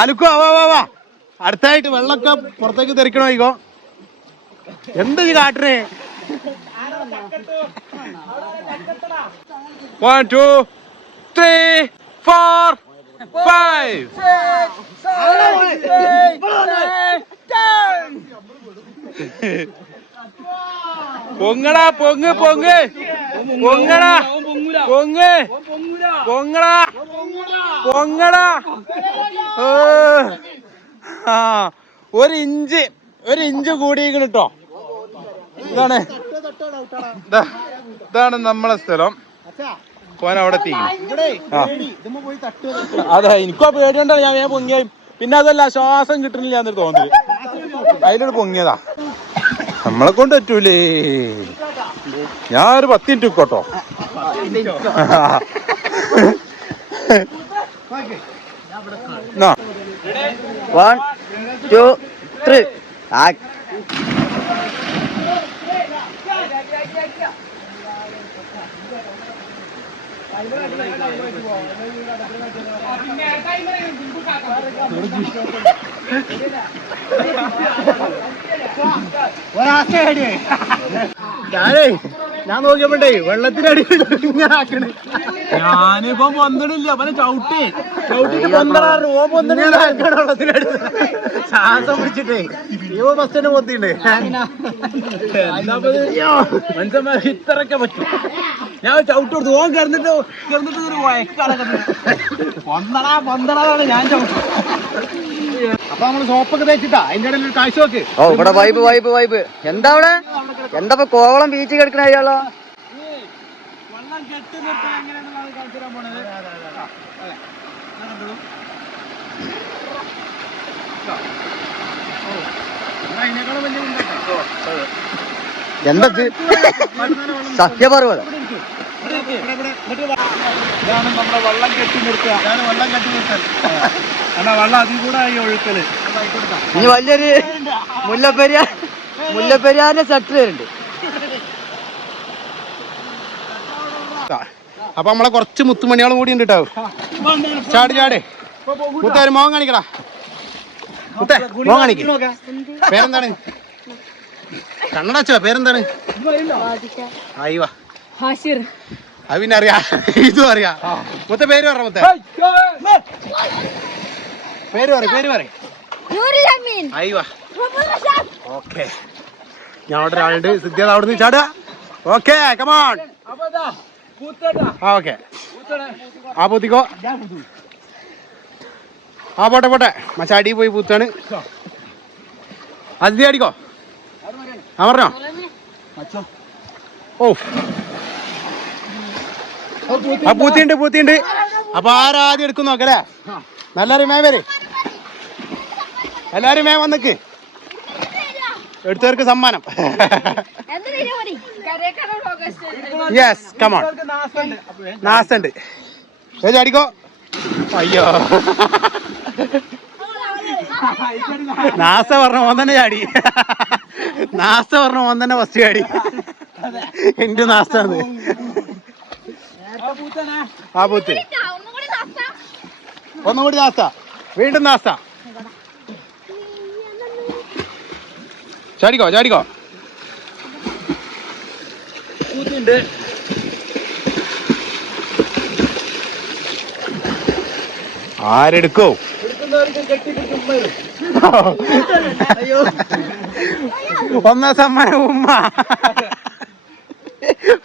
അലുക്കോ വാ അടുത്തായിട്ട് വെള്ളമൊക്കെ പുറത്തേക്ക് തെറിക്കണോയിക്കോ. എന്താ ഈ കാട്ടണേ? 1 2 3 4 5 പൊങ്ങടാ പൊങ്ങ് പൊങ്ങടാ ഒരു ഇഞ്ച് കൂടിയിരിക്കണം കേട്ടോ. ഇതാണ് നമ്മളെ സ്ഥലം. പോൻ അവിടെ അതെ എനിക്കോ പേടിയുണ്ടോ? ഞാൻ പൊങ്ങിയായി. പിന്നെ അതല്ല ശ്വാസം കിട്ടണില്ല എന്നൊരു തോന്നല്. അതിലൊരു പൊങ്ങിയതാ. നമ്മളെ കൊണ്ട് പറ്റൂലേ. ഞാനൊരു 10 മിനിറ്റ് കേട്ടോ. 1 2 3 ഞാൻ നോക്കിയപ്പോണ്ടേ വെള്ളത്തിനടി ഇങ്ങനെ ആക്കണേ. ഞാനിപ്പോ പൊന്തണില്ല. അവനെ ചവിട്ടിട്ട് വെള്ളത്തിനടി ശ്വാസം പിടിച്ചിട്ടേ ബസ് തന്നെ പൊത്തിണ്ടേ. മനുഷ്യന്മാർ ഇത്രയൊക്കെ പറ്റും. ഞാൻ ചവിട്ട് കൊടുത്തു. ഓൻ കിടന്നിട്ട് ഒരു പൊന്തടാണ് ഞാൻ ചവിട്ടു. അപ്പൊ നമ്മള് സോപ്പൊക്കെ തേച്ചിട്ടാ അതിന്റെ ഇടയിൽ ഒരു കാഴ്ച നോക്ക്. ഓ ഇവിടെ വൈബ് എന്താ അവിടെ? എന്താ കോവളം ബീച്ച് കിടക്കണ അയാളോ? വെള്ളം കെട്ടി നിർത്താൻ എങ്ങനെയാണെന്നാണ് കാണിച്ചു തരാൻ പോണത്. എന്താ സത്യപർവ്വതം? ഇതാണ് നമ്മുടെ വെള്ളം കെട്ടി നിർത്തുക. എന്നാ വെള്ളം അതിൽ കൂടെ ആയി ഒഴുക്കല്. ഇനി വലിയൊരു മുല്ലപ്പെരിയാറിന്റെ സെക്ടർ വരുന്നുണ്ട്. അപ്പൊ നമ്മളെ കുറച്ച് മുത്തുമണികളും കൂടി ഉണ്ട് കേട്ടോ. ചാട് മുത്താര് മോൻ കാണിക്കടാ. മോൻ കാണിക്ക. പേരെന്താണ്? കണ്ണടച്ചോ? പേരെന്താണ്? അയ്യോ അത് പിന്നെ അറിയാ, ഇതും അറിയാ. മുത്ത പേര് പറ, മുത്ത പേര് പറ. അയ്യോ ഓക്കെ, ഞാൻ അവിടെ ഒരാളുണ്ട്. സിദ്ധിയത് അവിടെ നിന്ന് ചാടുക. Okay come on. ഓക്കെ ആ പൂത്തിക്കോ. ആ പോട്ടെ മച്ചാടി പോയി പൂത്താണ്. അതിഥി അടിക്കോ. ആ പറഞ്ഞോ. ഓ ആ പൂത്തിണ്ട്. അപ്പൊ ആരാദ്യം എടുക്കും നോക്കല്ലേ. എല്ലാരും മേ വരെ, എല്ലാരും മേ വന്നിക്ക്. എടുത്തവർക്ക് സമ്മാനം. Yes come on. നാസുണ്ട്. അടിക്കോ. അയ്യോ നാസ പറഞ്ഞ ഓൻ തന്നെ ചാടി. നാസ പറഞ്ഞ ഓൻ തന്നെ ഫസ്റ്റ് ചാടി. എന്റെ നാസാണ് ആ പൂത്ത്. ഒന്നുകൂടി നാസ, വീണ്ടും നാസ. ചാടിക്കോ. ആരെടുക്കോ. ഒന്നാം സമ്മാനം ഉമ്മ.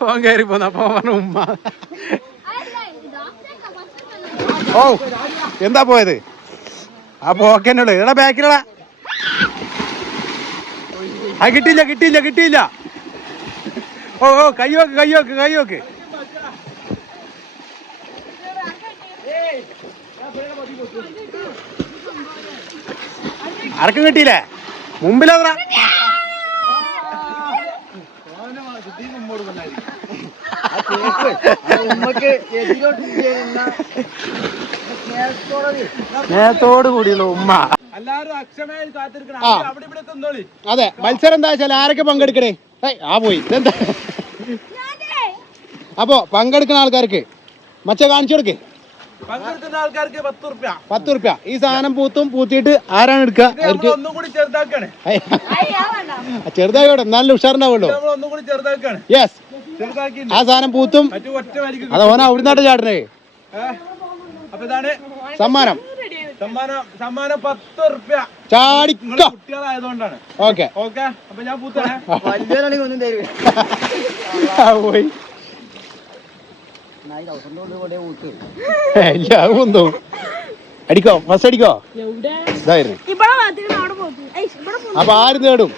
ഓൻ കയറി പോന്ന അപ്പൊ പറഞ്ഞ ഉമ്മ. ഓ എന്താ പോയത് ആ പോക്കന്നുള്ളു. എടാ ബാക്കിലടാ. ആ കിട്ടിയില്ല. ഓ കയ്യോക്ക്. ആർക്കും കിട്ടിയില്ലേ? മുമ്പിലാ. നേരത്തോട് കൂടിയുള്ള ഉമ്മ. അതെ, മത്സരം എന്താ വെച്ചാൽ ആരൊക്കെ പങ്കെടുക്കണേ. ആ പോയി ഇതെന്താ. അപ്പോ പങ്കെടുക്കുന്ന ആൾക്കാർക്ക് മച്ച കാണിച്ചു കൊടുക്കേ. പങ്കെടുക്കുന്ന ആൾക്കാർക്ക് 10 റുപ്യ. ഈ സാധനം പൂത്തിയിട്ട് ആരാണ് എടുക്കുക? ചെറുതായോടെ എന്നാലും ഉഷാറുണ്ടാവുമല്ലോ. യെസ്, ആ സാധനം പൂത്തും. അത് ഓന അവിടുന്നാട്ട് ചാടണേ. സമ്മാനം 10 റുപ്യ. ചാടിക്കോ. കുട്ടികളായതുകൊണ്ടാണ്. ഓക്കെ അപ്പൊ ഞാൻ പൂത്തണേ. പോയി അടിക്കോ. ഫസ്റ്റ് അടിക്കോ. ഇതായിരുന്നു. അപ്പൊ ആര് നേടും?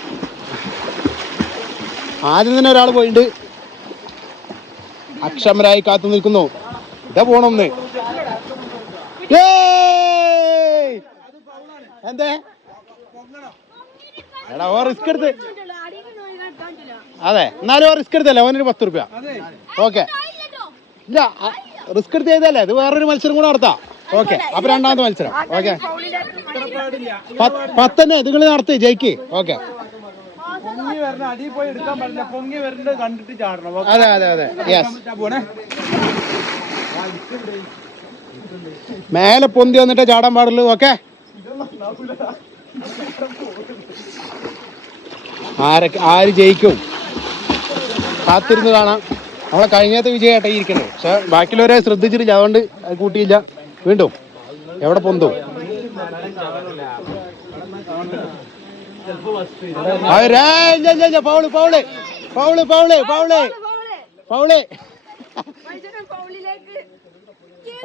ആദ്യം തന്നെ ഒരാൾ പോയിണ്ട്. അക്ഷമരായി കാത്തു നിൽക്കുന്നു. ഇതാ പോണൊന്ന്. എന്തേ എടാ ഓ റിസ്ക് എടുത്ത്. അതെ, എന്നാലും ഓ റിസ്ക് എടുത്തല്ലേ. ഓനൊരു 10 റുപ്യ. ഓക്കെ, ഇല്ല റിസ്ക് എടുത്ത് ചെയ്തല്ലേ. ഇത് വേറൊരു മത്സരം കൂടെ നടത്താം. ഓക്കെ, അപ്പൊ രണ്ടാമത്തെ മത്സരം. ഓക്കെ 10 തന്നെ നിങ്ങൾ നടത്തി ജയിക്ക്. ഓക്കെ അതെ യെസ്. മേലെ പൊന്തി വന്നിട്ടേ ചാടാൻ പാടുള്ളൂ. ഓക്കെ, ആര് ജയിക്കും കാത്തിരുന്ന് കാണാം. നമ്മളെ കഴിഞ്ഞത്തെ വിജയമായിട്ടേ ഇരിക്കണേ. പക്ഷെ ബാക്കിയുള്ളവരെ ശ്രദ്ധിച്ചിട്ടില്ല, അതുകൊണ്ട് അത് കൂട്ടിയില്ല. വീണ്ടും എവിടെ പൊന്തും.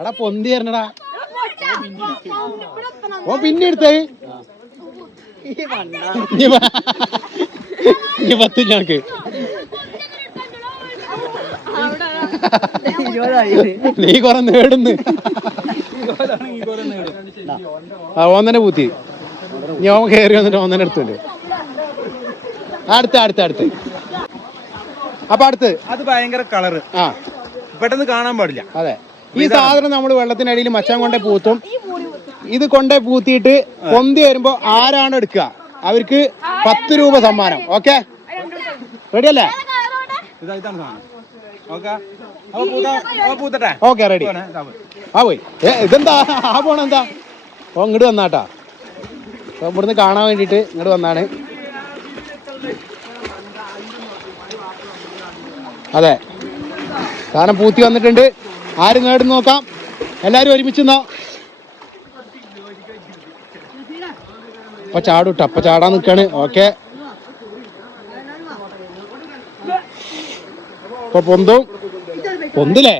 എടാ പൊന്തി തരണടാ. ഓ പിന്നെ എടുത്തേ. ഈ 10 ഞങ്ങൾക്ക് നീ കൊറേ നേടുന്നു. ഓൻ തന്നെ പൂത്തി. ഞാൻ കയറി വന്നിട്ട് ഓൻ തന്നെ എടുത്തല്ലോ. അടുത്ത് അപ്പൊ അടുത്ത് അത് ഭയങ്കര കളറ്. ആ പെട്ടെന്ന് കാണാൻ പാടില്ല. അതെ, ഈ സാധനം നമ്മൾ വെള്ളത്തിനടിയിൽ മച്ചാൻ കൊണ്ടേ പൂത്തും. ഇത് കൊണ്ടേ പൂത്തിയിട്ട് പൊന്തി വരുമ്പോ ആരാണ് എടുക്കുക അവർക്ക് 10 രൂപ സമ്മാനം. ഓക്കെ റെഡി അല്ലേ? Okay ready. ആ പോയി. ഇതെന്താ ആ പോണെന്താ? ഓ ഇങ്ങോട്ട് വന്നാട്ടാ. ഇവിടുന്ന് കാണാൻ വേണ്ടിട്ട് ഇങ്ങോട്ട് വന്നാണ്. അതെ സാധനം പൂത്തി വന്നിട്ടുണ്ട്. ആര് നേടും നോക്കാം. എല്ലാരും ഒരുമിച്ച് നിന്നോ. അപ്പൊ ചാടും അപ്പൊ ചാടാൻ നിക്കാണ്. ഓക്കെ, ഇപ്പൊ പൊന്തില്ലേ?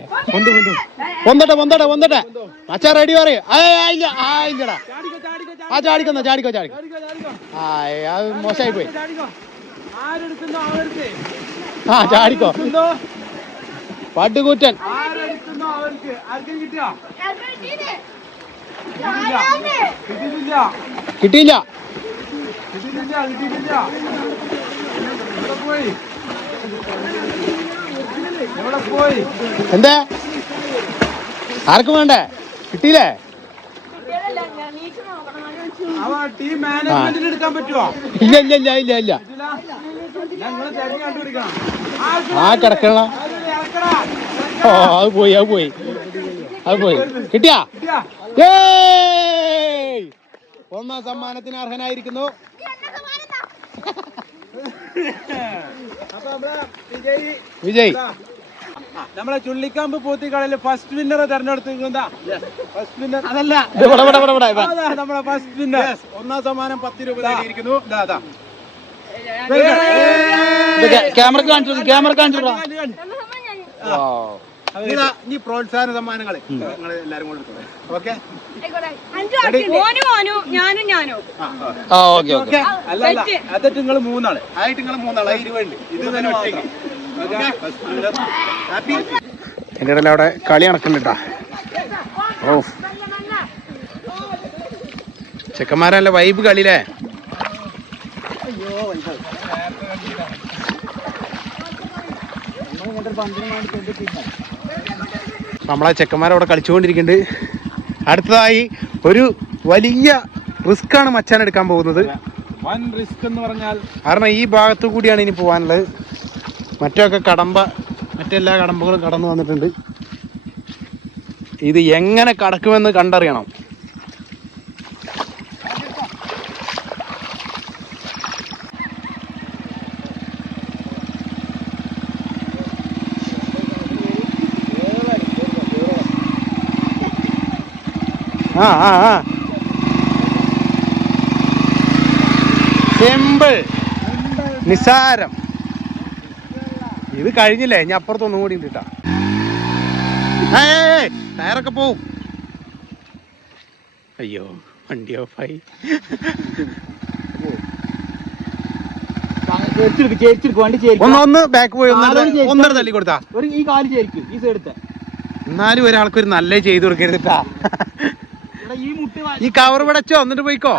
പൊന്തട്ടെ മച്ചാ റെഡി പറയും. ഇല്ലടാ, ചാടിക്കോ. അത് മോശമായി പോയി. ചാടിക്കോ. പട്ടുകൂറ്റൻ കിട്ടിയില്ല. എന്താ ആർക്കും വേണ്ടേ? കിട്ടിയില്ലേ? ഇല്ല. കിടക്കണ. അത് പോയി. കിട്ടിയാ? ഒന്നാം സമ്മാനത്തിന് അർഹനായിരിക്കുന്നു. വിജയ് നമ്മളെ ചുള്ളിക്കാമ്പ് പൂത്തിക്കളയിൽ ഫസ്റ്റ് വിന്നറെ തെരഞ്ഞെടുത്തിരിക്കുന്ന അതല്ല, നമ്മളെ ഫസ്റ്റ് വിന്നർ. ഒന്നാം സമ്മാനം 10 രൂപ നേടിയിരിക്കുന്നു. ക്യാമറ കാണിച്ചു. ഈ പ്രോത്സാഹന സമ്മാനങ്ങള് നിങ്ങൾ എല്ലാരും കൂടെ എടുത്തോളൂ. ഓക്കെ, അതൊക്കെ നിങ്ങൾ മൂന്നാള് ആയിട്ട് നിങ്ങൾ മൂന്നാളായി 20 ഇത് തന്നെ ഒറ്റയ്ക്ക്. എന്റെ ഇടയിൽ അവിടെ കളി നടക്കുന്നുണ്ടാ. ഓ ചെക്കന്മാരല്ല വൈബ് കളിയില്ലേ? നമ്മളെ ചെക്കന്മാരവിടെ കളിച്ചുകൊണ്ടിരിക്കുന്നുണ്ട്. അടുത്തതായി ഒരു വലിയ റിസ്ക് ആണ് മച്ചാൻ എടുക്കാൻ പോകുന്നത്. വൻ റിസ്ക് എന്ന് പറഞ്ഞാൽ കാരണം ഈ ഭാഗത്തു കൂടിയാണ് ഇനി പോകാനുള്ളത്. മറ്റൊക്കെ മറ്റെല്ലാ കടമ്പകളും കടന്നു വന്നിട്ടുണ്ട്. ഇത് എങ്ങനെ കടക്കുമെന്ന് കണ്ടറിയണം. സിമ്പിൾ, നിസാരം. ഇത് കഴിഞ്ഞില്ലേ? ഇനി അപ്പുറത്തൊന്നും കൂടി ഉണ്ട് കേട്ടാ. ടയറൊക്കെ പോവും. അയ്യോ, വണ്ടി ഓഫായി. ഒന്ന് ബാക്ക് പോയി ഒന്നര തല്ലി കൊടുത്താ. ഈ കാല് ചേരിക്കും ഈ സൈഡത്തെ. എന്നാലും ഒരാൾക്കൊരു നല്ല ചെയ്തു കൊടുക്കരുതാ. ഈ കവർ വിടച്ചോ, എന്നിട്ട് പോയിക്കോ.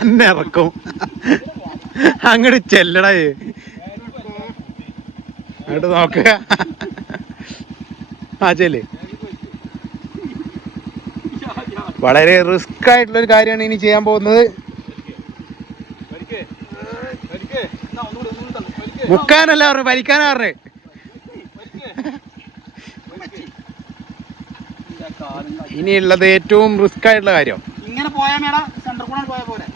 എന്നെ ഇറക്കും. അങ്ങോട്ട് ചെല്ലടാ. അങ്ങോട്ട് നോക്കുക. ചെല്ല്. വളരെ റിസ്ക് ആയിട്ടുള്ളൊരു കാര്യമാണ് ഇനി ചെയ്യാൻ പോകുന്നത്. മുക്കാനല്ല പറഞ്ഞു, വലിക്കാനാ പറഞ്ഞേ. ഇനിയുള്ളത് ഏറ്റവും റിസ്ക് ആയിട്ടുള്ള കാര്യം. ഇങ്ങനെ പോയാ മേടാ സെന്റർ കൂടെ പോയാ പോലെ.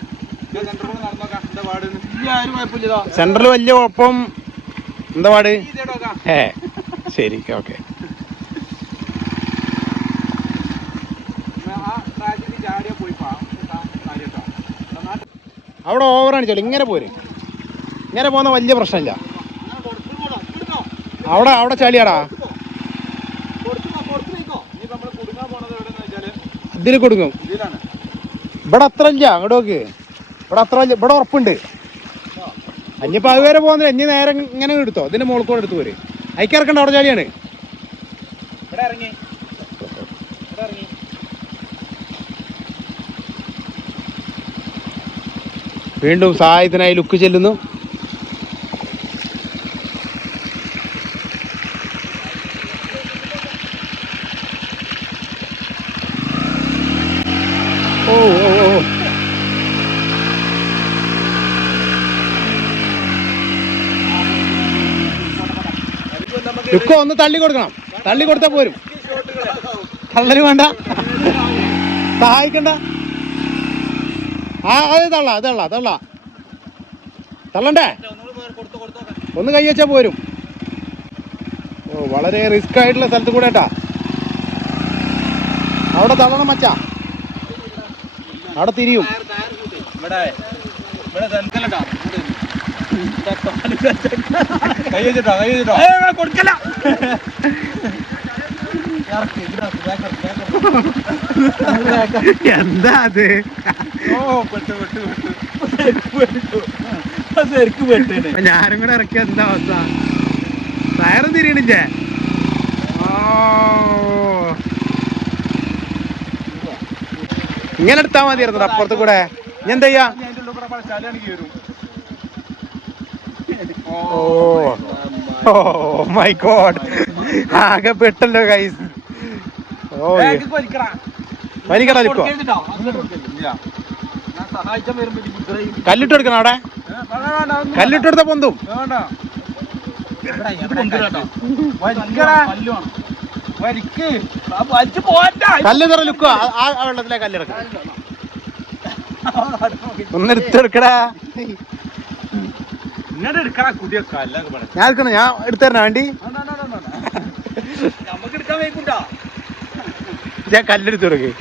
സെന്ററിൽ വലിയ കുഴപ്പം. എന്താ പാട്? ശരി, ഓക്കെ. അവിടെ ഓവറാണ് ചോളി. ഇങ്ങനെ പോരെ, ഇങ്ങനെ പോകുന്ന വലിയ പ്രശ്നമില്ല. അവിടെ ചളിയാടാ. ഇതിൽ കൊടുക്കും. ഇവിടെ അത്ര ഇല്ല. അങ്ങോട്ട് നോക്ക്. ഇവിടെ അത്ര ഇല്ല. ഇവിടെ ഉറപ്പുണ്ട്. അഞ്ഞിപ്പോ അത് വരെ പോകുന്നില്ല. ഇനി നേരെ ഇങ്ങനെ എടുത്തോ. ഇതിന്റെ മുകളിൽ കൂടെ എടുത്തു പോരെ. അയക്കിറക്കണ്ട. അവിടെ ചളിയാണ്. വീണ്ടും സഹായത്തിനായി ലുക്ക് ചെല്ലുന്നു. ഓ ലുക്ക് ഒന്ന് തള്ളി കൊടുക്കണം. തള്ളി കൊടുത്താൽ പോരും. തള്ളല് വേണ്ട, സഹായിക്കണ്ട. അത് തള്ളണ്ടേ? ഒന്ന് കൈ വെച്ചാൽ പോരും. ഓ വളരെ റിസ്ക് ആയിട്ടുള്ള സ്ഥലത്ത് കൂടെ കേട്ടാ. അവിടെ തള്ളണം മച്ചാ, അവിടെ തിരിയും. കൊടുക്കല എന്താ അത്? ഞാനും കൂടെ ഇറക്കിയ എന്താ അവസ്ഥ? ടയറും തിരിയണില്ലേ? ഇങ്ങനെ എടുത്താ മതിയായിരുന്നു അപ്പുറത്ത് കൂടെ. ഞാൻ എന്താ ചെയ്യാ? ഓ മൈ ഗോഡ്, ആകെ പെട്ടല്ലോ ഗൈസ്. ഓ വലിക്കടാ ലിക്കോ. കല്ലിട്ട് എടുക്കണം അവിടെ, കല്ലിട്ട് എടുത്ത പൊന്തും. കല്ല് നിറ ലുക്കോ, ആ വെള്ളത്തിലെ കല്ലിറക്കാം. ഒന്ന് എടുത്തെടുക്കടാ. ഞാൻ എടുക്കണം, ഞാൻ എടുത്തരണ വേണ്ടി. ഞാൻ കല്ലെടുത്ത് കൊടുക്കേ.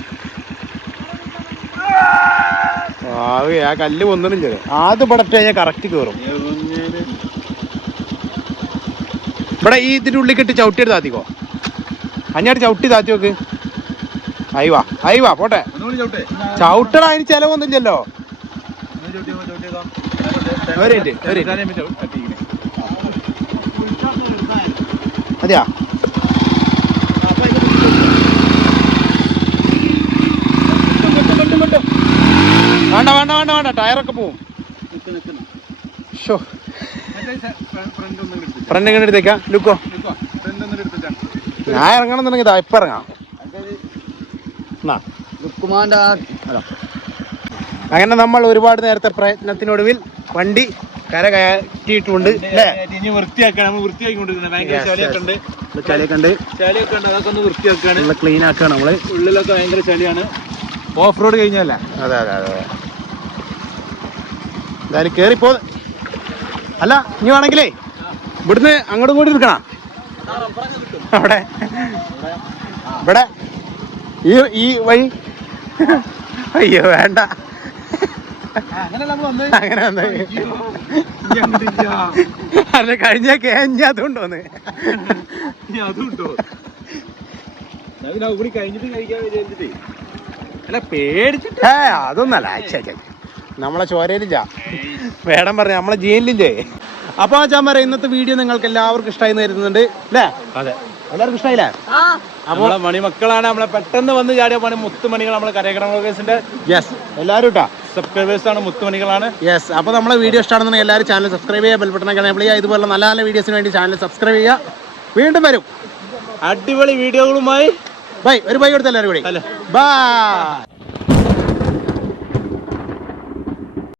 ആ കല്ല് പൊന്നലും ചെയ്തു. ആദ്യം ഇവിടെ ഇട്ട് കഴിഞ്ഞാൽ കറക്റ്റ് കയറും. ഇവിടെ ഈ ഇതിന്റെ ഉള്ളിൽ കെട്ടി ചവിട്ടിയെടുത്ത് താത്തിക്കോ. അഞ്ഞാട്ട് ചവിട്ടി താത്തി നോക്ക്. അയവാ പോട്ടെ. ചവിട്ടണ അതിന് ചെലവൊന്നുമില്ലല്ലോ. അതെയാ, വേണ്ട ടയറൊക്കെ പോവും. ഫ്രണ്ട് എങ്ങനെ എടുത്തേക്കാ ലുക്കോ? ഞാൻ ഇറങ്ങണമെന്നുണ്ടെങ്കിൽ ഇപ്പൊ ഇറങ്ങാം. അങ്ങനെ നമ്മൾ ഒരുപാട് നേരത്തെ പ്രയത്നത്തിനൊടുവിൽ വണ്ടി കര കയറ്റിയിട്ടുണ്ട്. ഇനി വൃത്തിയാക്കണം, വൃത്തിയാക്കിക്കൊണ്ടിരിക്കുന്നത്. ഭയങ്കര ചളിയൊക്കെ ഉണ്ട്, അതൊക്കെ ഒന്ന് വൃത്തിയാക്കാണ്, ക്ലീൻ ആക്കാണ് നമ്മള്. ഉള്ളിലൊക്കെ ഭയങ്കര ചളിയാണ്. Off road കഴിഞ്ഞല്ല. അതെ എന്തായാലും കേറിപ്പോ. അല്ല ഇനി വേണമെങ്കിലേ ഇവിടുന്ന് അങ്ങോട്ടും കൂടി എടുക്കണ. അവിടെ ഇവിടെ ഈ വഴി. അയ്യോ വേണ്ട, അങ്ങനെ അല്ല കഴിഞ്ഞ കേഞ്ഞ അതുകൊണ്ടോന്ന്. അതുണ്ടോ? കഴിഞ്ഞിട്ട് കഴിക്കാൻ വിചാരിച്ചിട്ടേ. അല്ല പേടിച്ചിട്ട് അതൊന്നല്ല, നമ്മളെ ചോരയിലില്ല, വേടം പറഞ്ഞ നമ്മളെ ജീനിലില്ലേ. അപ്പൊ ഞാൻ പറയാം, ഇന്നത്തെ വീഡിയോ നിങ്ങൾക്ക് എല്ലാവർക്കും ഇഷ്ടമായി കരുതുന്നുണ്ട് അല്ലേ? അതെ, എല്ലാവർക്കും ഇഷ്ടമായില്ലേ? നമ്മളെ മണിമക്കളാണ്, നമ്മളെ പെട്ടെന്ന് വന്ന് ചാടിയ പണി മുത്തുമണികൾ, നമ്മളെ കരകട വ്ളോഗേഴ്സിന്റെ എല്ലാവരും ഇട്ടാ സബ്സ്ക്രൈബേഴ്സ് ആണ്, മുത്തുമണികളാണ്. അപ്പൊ നമ്മളെ വീഡിയോ ഇഷ്ടമാണെന്നുണ്ടെങ്കിൽ എല്ലാവരും ചാനൽ സബ്സ്ക്രൈബ് ചെയ്യുക, ബെൽ ബട്ടൺ എനേബിൾ ചെയ്യുക. ഇതുപോലെ നല്ല നല്ല വീഡിയോസിന് വേണ്ടി ചാനൽ സബ്സ്ക്രൈബ് ചെയ്യുക. വീണ്ടും വരും അടിപൊളി വീഡിയോകളുമായി. ഒരു ബൈ കൊടുത്ത എല്ലാവരും കൂടി. ബൈ.